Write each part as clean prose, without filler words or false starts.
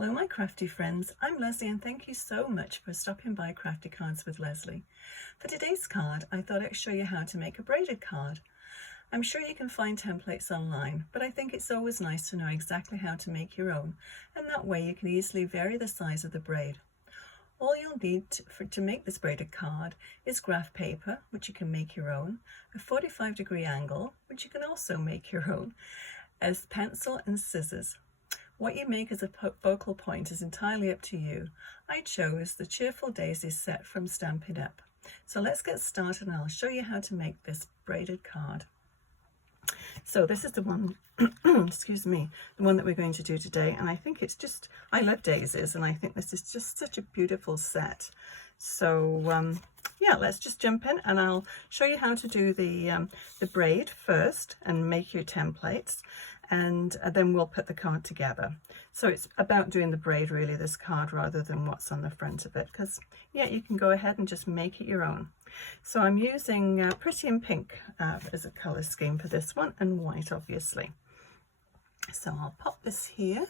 Hello my crafty friends, I'm Lesley and thank you so much for stopping by Crafty Cards with Lesley. For today's card, I thought I'd show you how to make a braided card. I'm sure you can find templates online, but I think it's always nice to know exactly how to make your own, and that way you can easily vary the size of the braid. All you'll need to make this braided card is graph paper, which you can make your own, a 45-degree angle, which you can also make your own, a pencil and scissors. What you make as a focal point is entirely up to you. I chose the Cheerful Daisies set from Stampin Up. So let's get started and I'll show you how to make this braided card. So this is the one, excuse me, the one that we're going to do today. And I think it's just, I love daisies and I think this is just such a beautiful set. So yeah, let's just jump in and I'll show you how to do the braid first and make your templates. And then we'll put the card together. So it's about doing the braid really, this card, rather than what's on the front of it, because yeah, you can go ahead and just make it your own. So I'm using Pretty in Pink as a color scheme for this one, and white obviously. So I'll pop this here.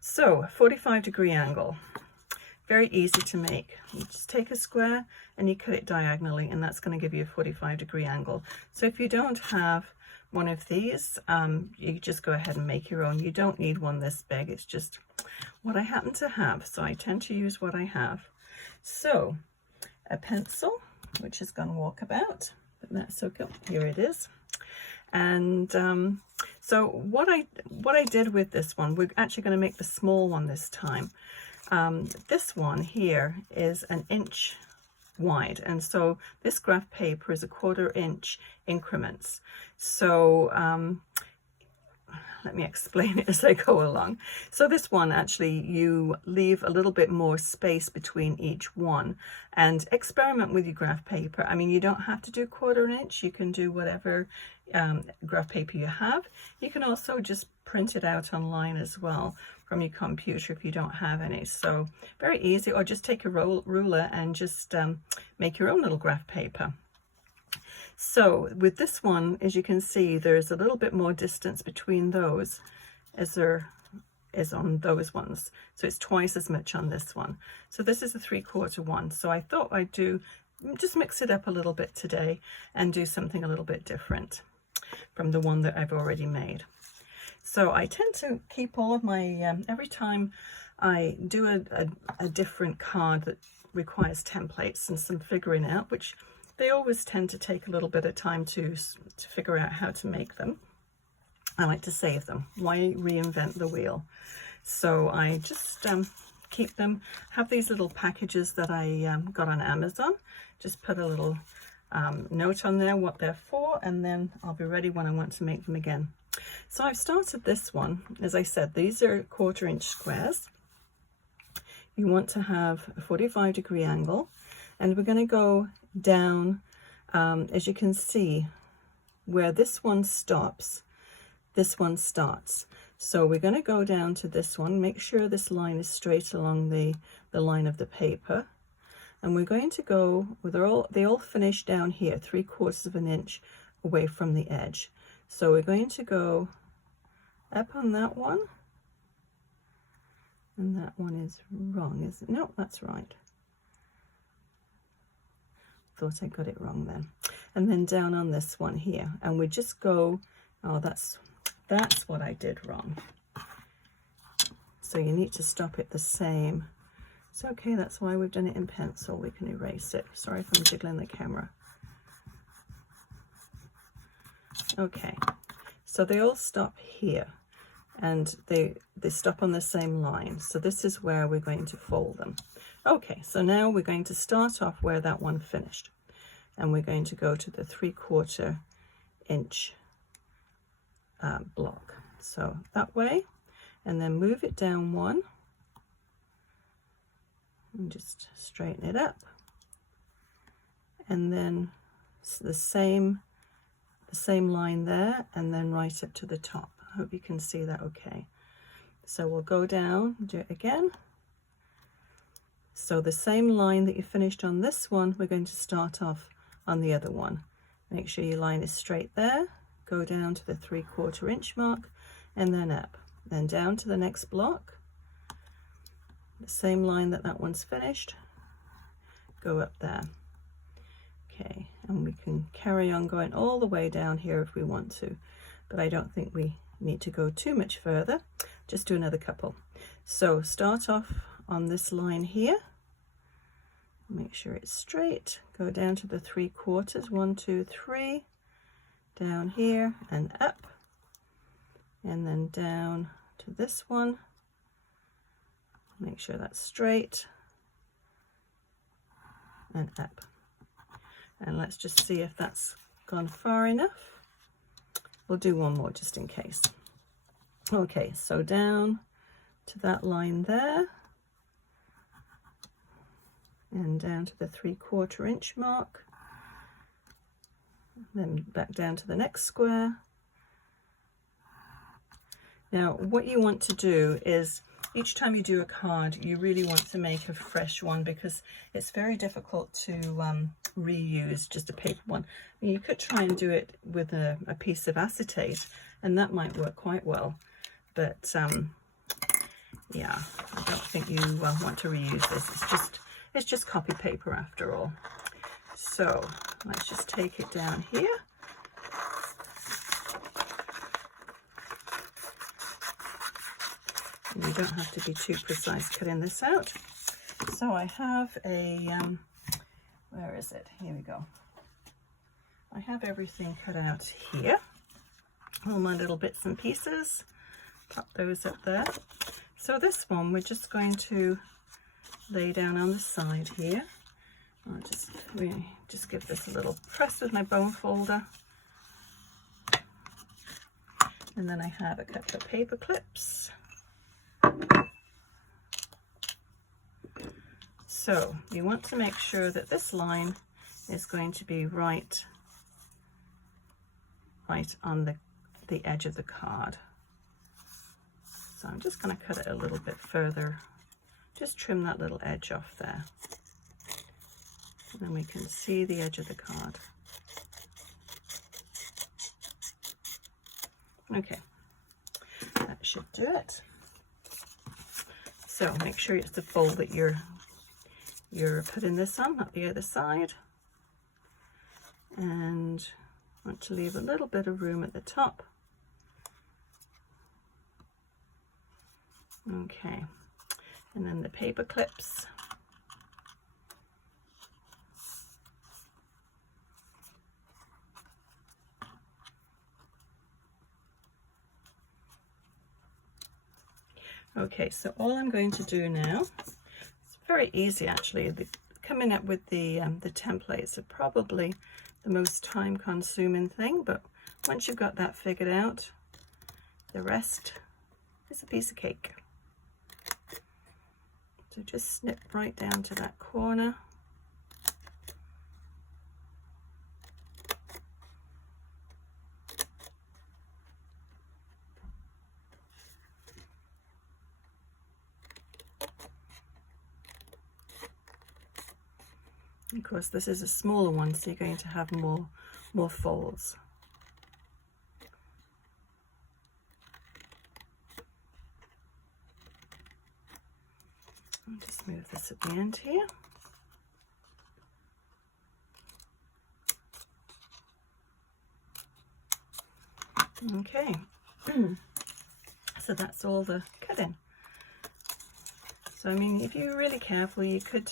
So 45-degree angle, very easy to make. You just take a square and you cut it diagonally, and that's going to give you a 45-degree angle. So if you don't have one of these, you just go ahead and make your own. You don't need one this big, it's just what I happen to have, so I tend to use what I have. So a pencil, which is gone walkabout, but that's okay, here it is. And so what I did with this one, we're actually going to make the small one this time. This one here is 1 inch wide, and so this graph paper is 1/4 inch increments. So let me explain it as I go along. So this one, actually you leave a little bit more space between each one, and experiment with your graph paper. I mean, you don't have to do 1/4 inch, you can do whatever graph paper you have. You can also just print it out online as well from your computer if you don't have any. So very easy, or just take a ruler and just make your own little graph paper. So with this one, as you can see, there's a little bit more distance between those as there is on those ones. So it's twice as much on this one. So this is a 3/4 one. So I thought I'd just mix it up a little bit today and do something a little bit different from the one that I've already made. So I tend to keep all of my, every time I do a different card that requires templates and some figuring out, which they always tend to take a little bit of time to figure out how to make them, I like to save them. Why reinvent the wheel? So I just keep them, have these little packages that I got on Amazon. Just put a little note on there what they're for, and then I'll be ready when I want to make them again. So I've started this one. As I said, these are 1/4 inch squares. You want to have a 45-degree angle, and we're going to go down, as you can see, where this one stops, this one starts. So we're going to go down to this one, make sure this line is straight along the line of the paper, and we're going to go with they all finish down here 3/4 inch away from the edge. So we're going to go up on that one, and that one is wrong, isn't it? No, that's right. Thought I got it wrong then. And then down on this one here, and we just go, oh, that's what I did wrong. So you need to stop it the same. It's okay, that's why we've done it in pencil. We can erase it. Sorry if I'm jiggling the camera. Okay, so they all stop here, and they stop on the same line. So this is where we're going to fold them. Okay, so now we're going to start off where that one finished, and we're going to go to the 3/4 inch block. So that way, and then move it down one, and just straighten it up, and then the same line there, and then right up to the top. I hope you can see that okay. So we'll go down, do it again. So the same line that you finished on this one, we're going to start off on the other one. Make sure your line is straight there, go down to the 3/4 inch mark, and then up. then down to the next block, the same line that that one's finished, go up there. Okay, and we can carry on going all the way down here if we want to, but I don't think we need to go too much further. Just do another couple. So start off on this line here, make sure it's straight, go down to the 3/4, 1, 2, 3, down here and up, and then down to this one, make sure that's straight, and up. And let's just see if that's gone far enough. We'll do one more just in case. Okay, so down to that line there, and down to the 3/4 inch mark, then back down to the next square. Now what you want to do is, each time you do a card, you really want to make a fresh one, because it's very difficult to reuse just a paper one. I mean, you could try and do it with a piece of acetate, and that might work quite well, but yeah, I don't think you want to reuse this. It's just copy paper after all. So let's just take it down here. And you don't have to be too precise cutting this out. So I have a, where is it? Here we go. I have everything cut out here. All my little bits and pieces. Pop those up there. So this one we're just going to lay down on the side here. I'll just give this a little press with my bone folder. And then I have a couple of paper clips. So you want to make sure that this line is going to be right on the edge of the card. So I'm just going to cut it a little bit further, just trim that little edge off there, and then we can see the edge of the card. Okay, that should do it. So make sure it's the fold that you're putting this on, not the other side. And want to leave a little bit of room at the top. Okay, and then the paper clips. Okay, so all I'm going to do now, it's very easy actually. Coming up with the templates are probably the most time consuming thing, but once you've got that figured out, the rest is a piece of cake. So just snip right down to that corner. Of course, this is a smaller one, so you're going to have more folds. I'll just move this at the end here. Okay, so that's all the cutting. So I mean, if you're really careful, you could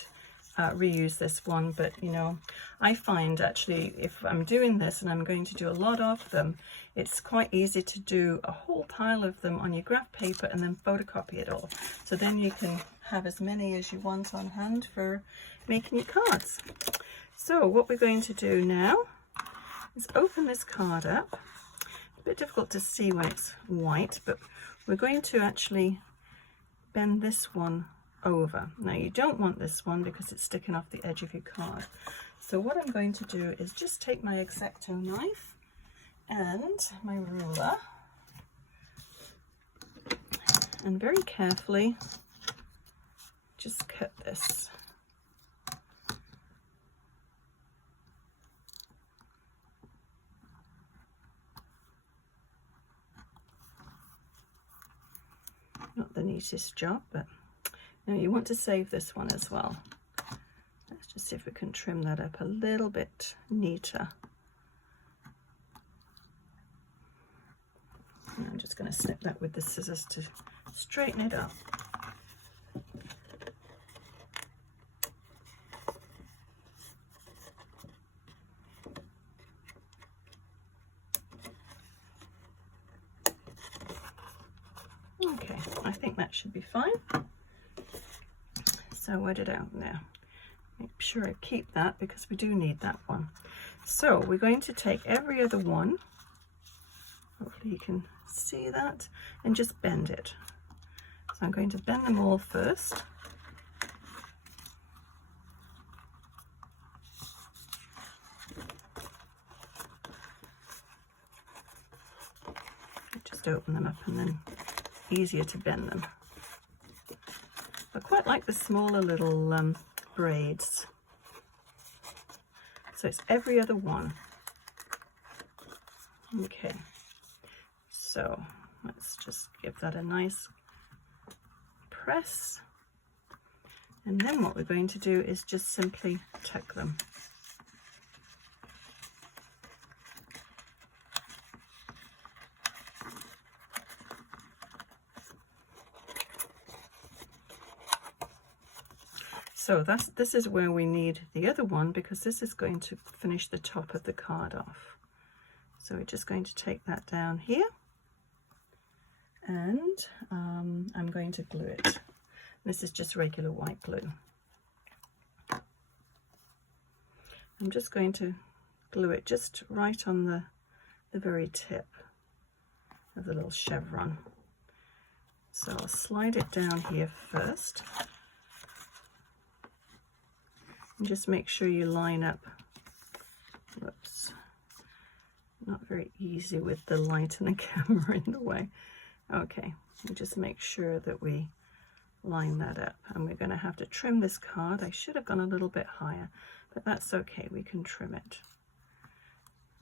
reuse this one, but you know, I find actually if I'm doing this and I'm going to do a lot of them, it's quite easy to do a whole pile of them on your graph paper and then photocopy it all, so then you can have as many as you want on hand for making your cards. So what we're going to do now is open this card up. It's a bit difficult to see when it's white, but we're going to actually bend this one over. Now you don't want this one because it's sticking off the edge of your card. So what I'm going to do is just take my X-Acto knife and my ruler and very carefully just cut this. the neatest job, but you know, you want to save this one as well. Let's just see if we can trim that up a little bit neater. And I'm just going to snip that with the scissors to straighten it up. Okay, I think that should be fine. So wet it out now. Make sure I keep that because we do need that one. So we're going to take every other one, hopefully you can see that, and just bend it. So I'm going to bend them all first. Just open them up and then easier to bend them. I quite like the smaller little braids. So it's every other one. Okay, so let's just give that a nice press. And then what we're going to do is just simply tuck them. So this is where we need the other one, because this is going to finish the top of the card off. So we're just going to take that down here, and I'm going to glue it. This is just regular white glue. I'm just going to glue it just right on the very tip of the little chevron. So I'll slide it down here first. And just make sure you line up. Whoops. Not very easy with the light and the camera in the way. Okay, and just make sure that we line that up. And we're going to have to trim this card. I should have gone a little bit higher, but that's okay. We can trim it.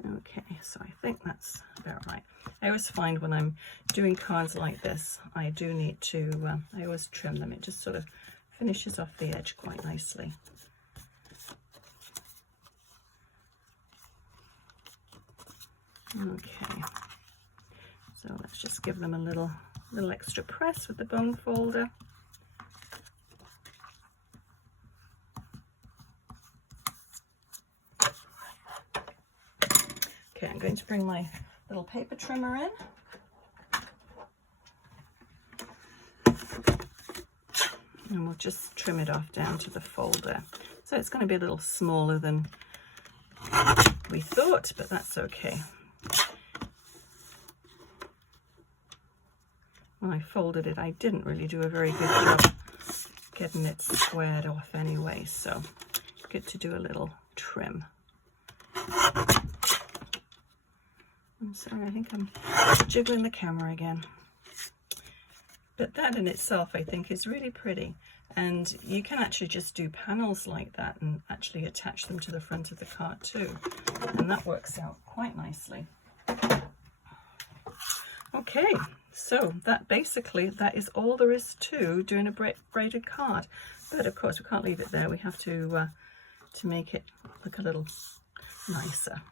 Okay, so I think that's about right. I always find when I'm doing cards like this, I do need to, I always trim them. It just sort of finishes off the edge quite nicely. Okay, so let's just give them a little extra press with the bone folder. Okay, I'm going to bring my little paper trimmer in. And we'll just trim it off down to the folder. So it's going to be a little smaller than we thought, but that's okay. When I folded it, I didn't really do a very good job getting it squared off anyway, so it's good to do a little trim. I'm sorry, I think I'm jiggling the camera again. But that in itself, I think, is really pretty. And you can actually just do panels like that and actually attach them to the front of the card too. And that works out quite nicely. Okay, so that is all there is to doing a braided card. But of course, we can't leave it there. We have to make it look a little nicer.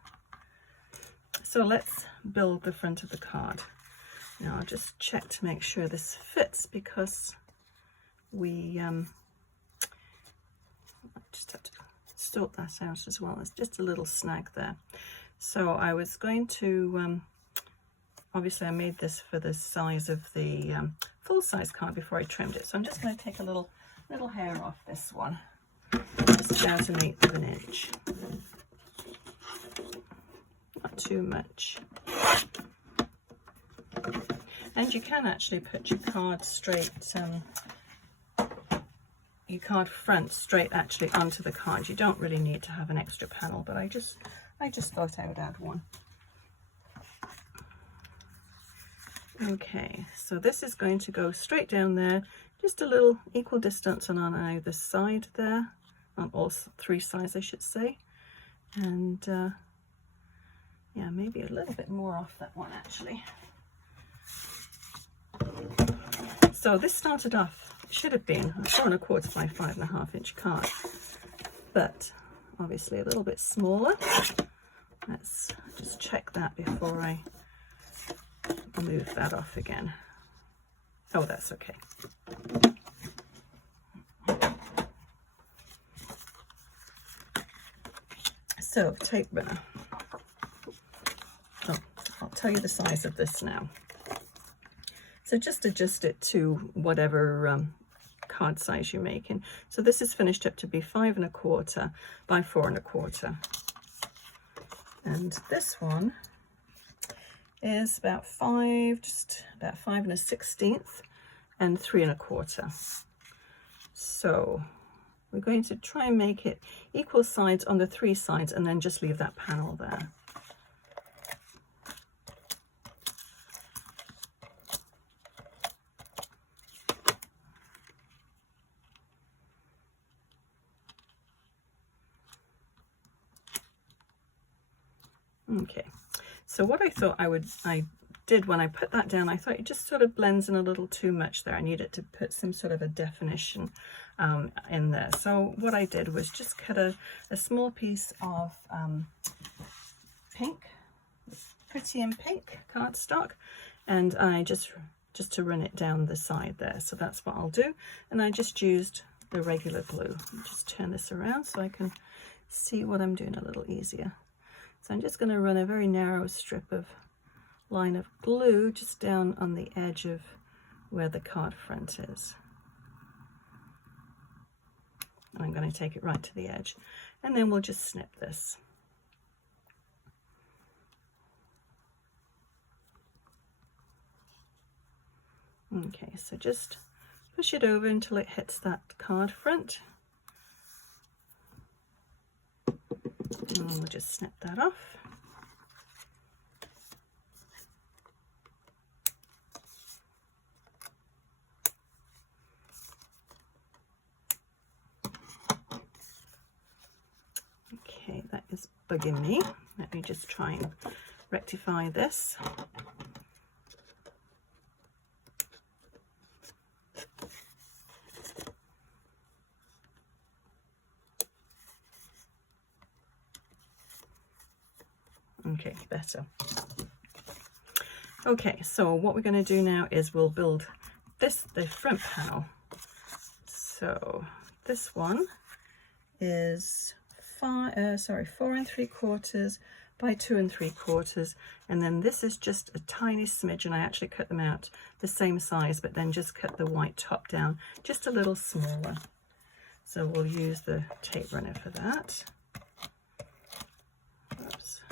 So let's build the front of the card. Now I'll just check to make sure this fits, because we just have to sort that out as well. There's just a little snag there. So I was going to, obviously I made this for the size of the full-size card before I trimmed it. So I'm just going to take a little hair off this one, just about 1/8 of an inch. Not too much. And you can actually put your card straight, your card front straight actually onto the card. You don't really need to have an extra panel, but I just thought I would add one. Okay, so this is going to go straight down there, just a little equal distance on either side there, on all 3 sides I should say, and yeah, maybe a little bit more off that one actually. So this started off, it should have been a 4 1/4 by 5 1/2 inch card, but obviously a little bit smaller. Let's just check that before I move that off again. Oh, that's okay. So, tape runner. Oh, I'll tell you the size of this now. So just adjust it to whatever card size you're making. So this is finished up to be 5 1/4 by 4 1/4. And this one is about 5, just about 5 1/16 and 3 1/4. So we're going to try and make it equal sides on the 3 sides and then just leave that panel there. Okay, so what I thought I did when I put that down, I thought it just sort of blends in a little too much there. I needed to put some sort of a definition in there. So what I did was just cut a small piece of pink, Pretty in Pink cardstock, and I just to run it down the side there. So that's what I'll do. And I just used the regular glue. Just turn this around so I can see what I'm doing a little easier. So I'm just going to run a very narrow strip of line of glue just down on the edge of where the card front is. And I'm going to take it right to the edge. And then we'll just snip this. Okay, so just push it over until it hits that card front. And we'll just snip that off. Okay, that is bugging me. Let me just try and rectify this. Okay, better. Okay, so what we're going to do now is we'll build the front panel. So this one is 4 3/4 by 2 3/4, and then this is just a tiny smidge, and I actually cut them out the same size, but then just cut the white top down just a little smaller. So we'll use the tape runner for that. Oops.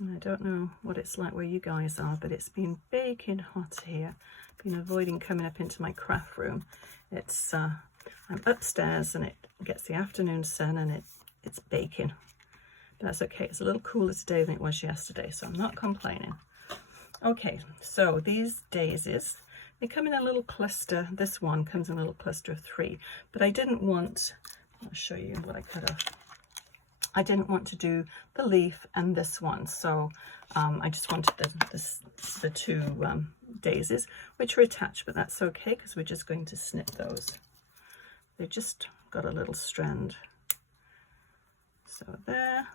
And I don't know what it's like where you guys are, but it's been baking hot here. Been avoiding coming up into my craft room. It's I'm upstairs and it gets the afternoon sun and it's baking. But that's okay. It's a little cooler today than it was yesterday, so I'm not complaining. Okay, so these daisies, they come in a little cluster. This one comes in a little cluster of 3, but I didn't want, I'll show you what I cut off. I didn't want to do the leaf and this one, so I just wanted the 2 daisies, which are attached, but that's okay because we're just going to snip those. They just got a little strand. So there.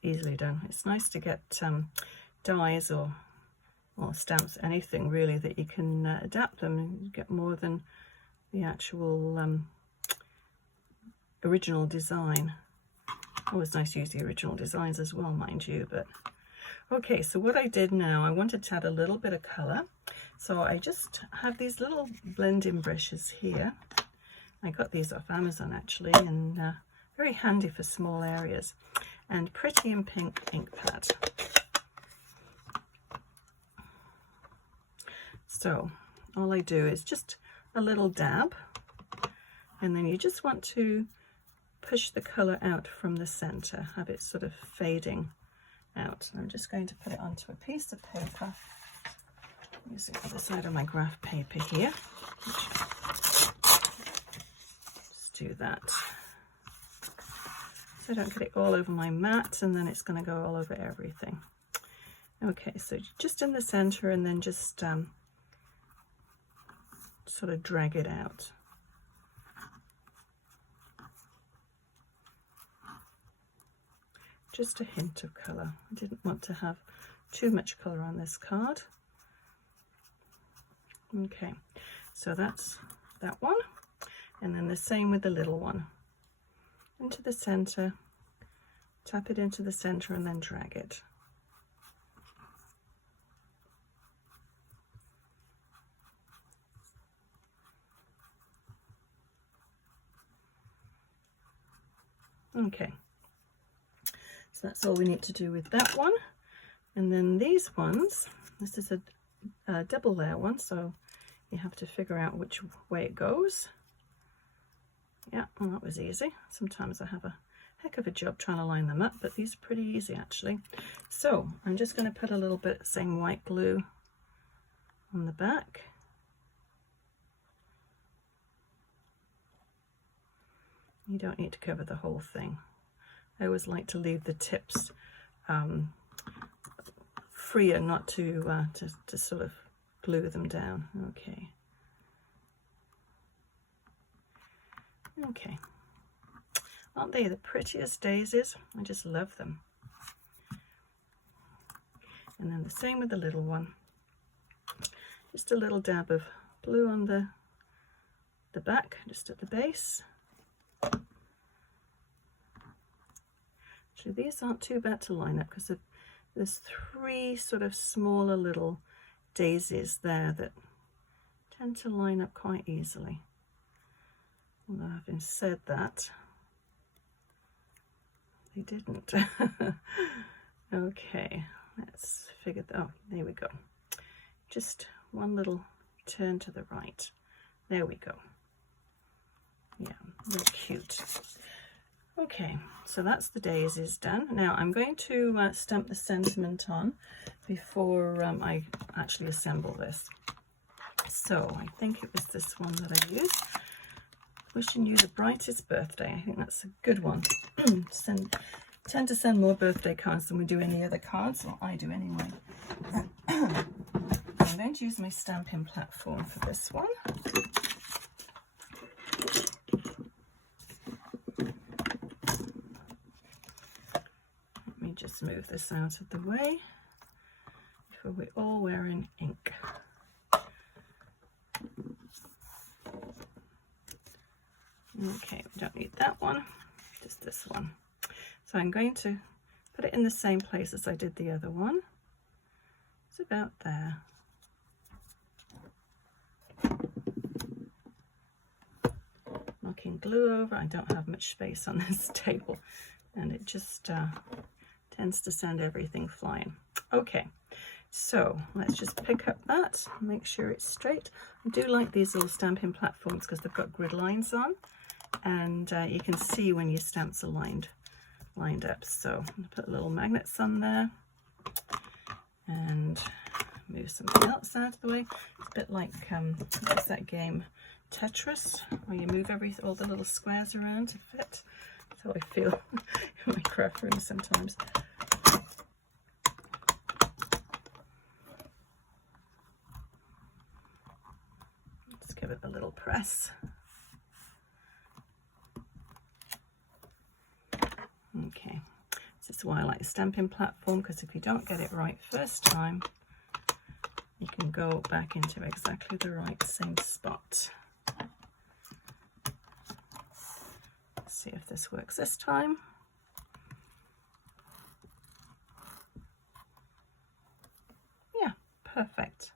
Easily done. It's nice to get dies or stamps, anything really, that you can adapt them and get more than the actual original design. Always nice to use the original designs as well, mind you. But okay, so what I did now, I wanted to add a little bit of color, so I just have these little blending brushes here. I got these off Amazon actually, and very handy for small areas. And Pretty in Pink ink pad. So all I do is just a little dab, and then you just want to push the color out from the center, have it sort of fading out. I'm just going to put it onto a piece of paper Using the other side of my graph paper here. Let's do that. So I don't get it all over my mat and then it's going to go all over everything. Okay, so just in the center and then just sort of drag it out. Just a hint of color. I didn't want to have too much color on this card. Okay, so that's that one. And then the same with the little one. Into the center, tap it into the center and then drag it. Okay, so that's all we need to do with that one. And then these ones, this is a double layer one, so you have to figure out which way it goes. Yeah, well, that was easy. Sometimes I have a heck of a job trying to line them up, but these are pretty easy actually. So I'm just going to put a little bit same white glue on the back. You don't need to cover the whole thing. I always like to leave the tips freer, not to sort of glue them down. Okay. Okay. Aren't they the prettiest daisies? I just love them. And then the same with the little one. Just a little dab of blue on the back, just at the base. Actually, these aren't too bad to line up because there's three sort of smaller little daisies there that tend to line up quite easily. Although having said that, they didn't. Okay, let's figure that. Oh, there we go. Just one little turn to the right. There we go. Yeah, they're cute. Okay, so that's the daisies done. Now I'm going to stamp the sentiment on before I actually assemble this. So I think it was this one that I used. Wishing you the brightest birthday. I think that's a good one. Tend to send more birthday cards than we do any other cards, or I do anyway. I'm going to use my Stampin' platform for this one. Let me just move this out of the way before we're all wearing ink. Okay, we don't need that one, just this one. So I'm going to put it in the same place as I did the other one. It's about there. Knocking glue over. I don't have much space on this table, and it just tends to send everything flying. Okay, so let's just pick up that, make sure it's straight. I do like these little Stampin' platforms because they've got grid lines on, and you can see when your stamps are lined up. So I'll put little magnets on there and move something else out of the way. It's a bit like what's that game, Tetris, where you move all the little squares around to fit. That's how I feel in my craft room sometimes. Let's give it a little press. Okay, this is why I like the Stampin' platform, because if you don't get it right first time, you can go back into exactly the right same spot. Let's see if this works this time. Yeah, perfect.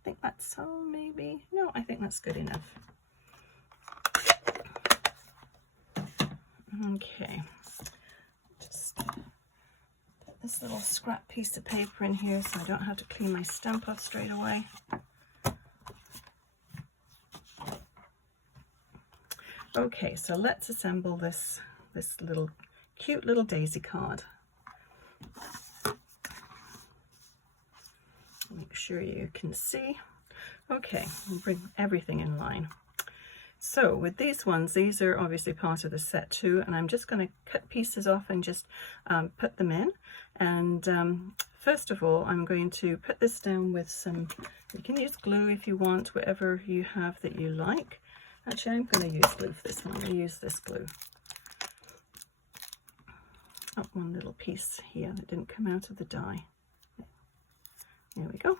I think that's all, maybe. No, I think that's good enough. Okay, just put this little scrap piece of paper in here so I don't have to clean my stamp off straight away. Okay, so let's assemble this little cute little daisy card. Make make sure you can see. Okay, we'll bring everything in line. So with these ones, these are obviously part of the set too, and I'm just going to cut pieces off and just put them in. And first of all, I'm going to put this down with some, you can use glue if you want, whatever you have that you like. Actually, I'm going to use glue for this one. I'm going to use this glue. Up one little piece here that didn't come out of the die. There we go.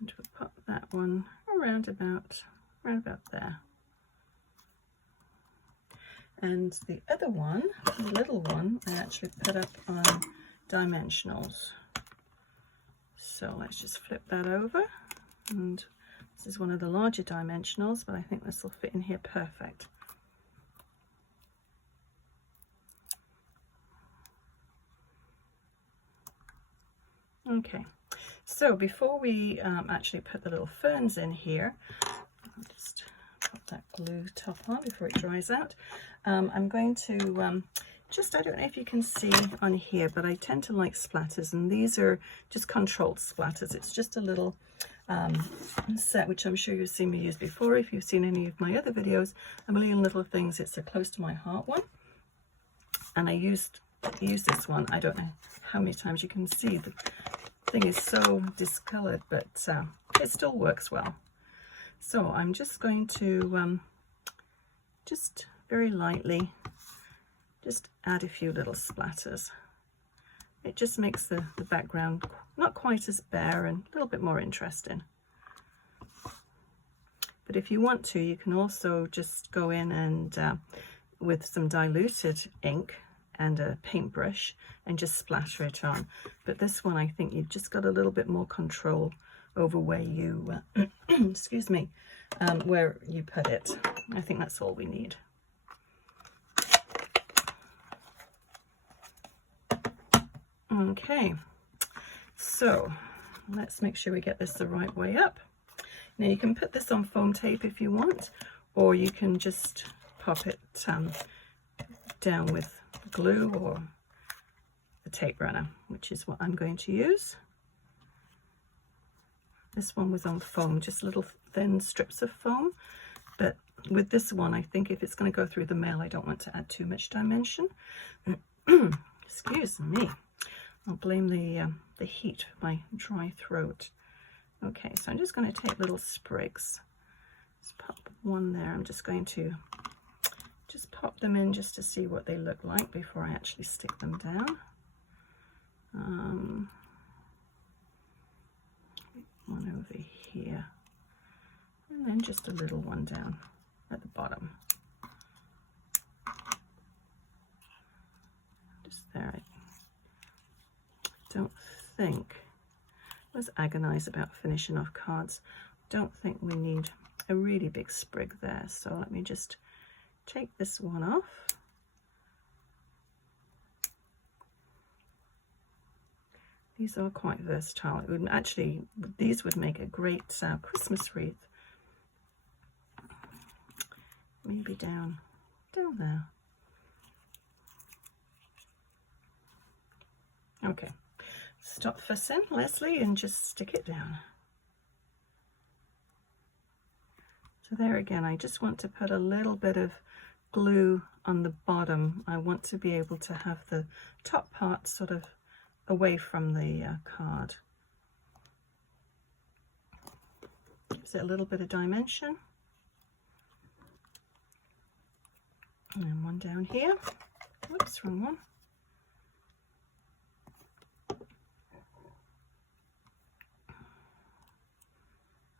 And we'll pop that one around about there. And the other one, the little one, I actually put up on dimensionals. So let's just flip that over. And this is one of the larger dimensionals, but I think this will fit in here perfect. Okay, so before we actually put the little ferns in here, I'll just put that glue top on before it dries out. I'm going to just, I don't know if you can see on here, but I tend to like splatters, and these are just controlled splatters. It's just a little set, which I'm sure you've seen me use before. If you've seen any of my other videos, A Million Little Things, it's a close to my heart one. And I use this one. I don't know how many times you can see. The thing is so discolored, but it still works well. So I'm just going to just very lightly just add a few little splatters. It just makes the background not quite as bare and a little bit more interesting. But if you want to, you can also just go in and with some diluted ink and a paintbrush and just splatter it on. But this one, I think you've just got a little bit more control over where you, excuse me, where you put it. I think that's all we need. Okay, so let's make sure we get this the right way up. Now you can put this on foam tape if you want, or you can just pop it down with glue or the tape runner, which is what I'm going to use. This one was on foam, just little thin strips of foam, but with this one, I think if it's going to go through the mail, I don't want to add too much dimension. Excuse me. I'll blame the heat of my dry throat. Okay, so I'm just going to take little sprigs. Let's pop one there. I'm just going to just pop them in just to see what they look like before I actually stick them down. One over here, and then just a little one down at the bottom. Just there. I don't think, I was agonized about finishing off cards. Don't think we need a really big sprig there, so let me just take this one off. These are quite versatile. It would actually, these would make a great Christmas wreath. Maybe down there. Okay, stop fussing, Lesley, and just stick it down. So there again, I just want to put a little bit of glue on the bottom. I want to be able to have the top part sort of away from the card. Gives it a little bit of dimension. And then one down here. Whoops, wrong one.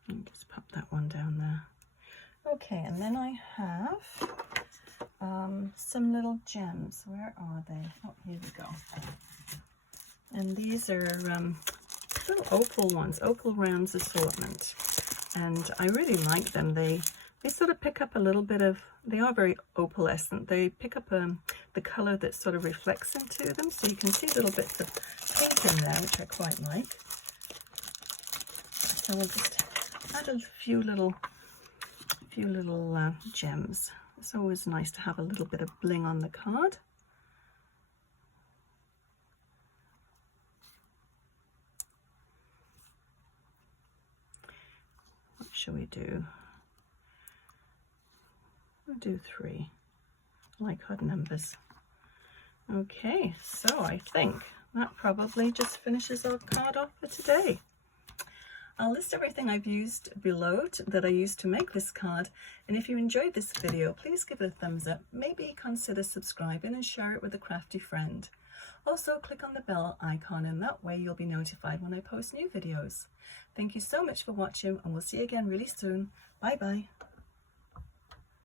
And just pop that one down there. Okay, and then I have some little gems. Where are they? Oh, here we go. And these are little opal ones, Opal Rounds Assortment. And I really like them. They sort of pick up a little bit of, they are very opalescent. They pick up the colour that sort of reflects into them. So you can see little bits of pink in there, which I quite like. So we'll just add a few little few little gems. It's always nice to have a little bit of bling on the card. What shall we do? We'll do 3. I like odd numbers. Okay, so I think that probably just finishes our card off for today. I'll list everything I've used below that I used to make this card, and if you enjoyed this video, please give it a thumbs up, maybe consider subscribing and share it with a crafty friend. Also click on the bell icon, and that way you'll be notified when I post new videos. Thank you so much for watching, and we'll see you again really soon. Bye bye.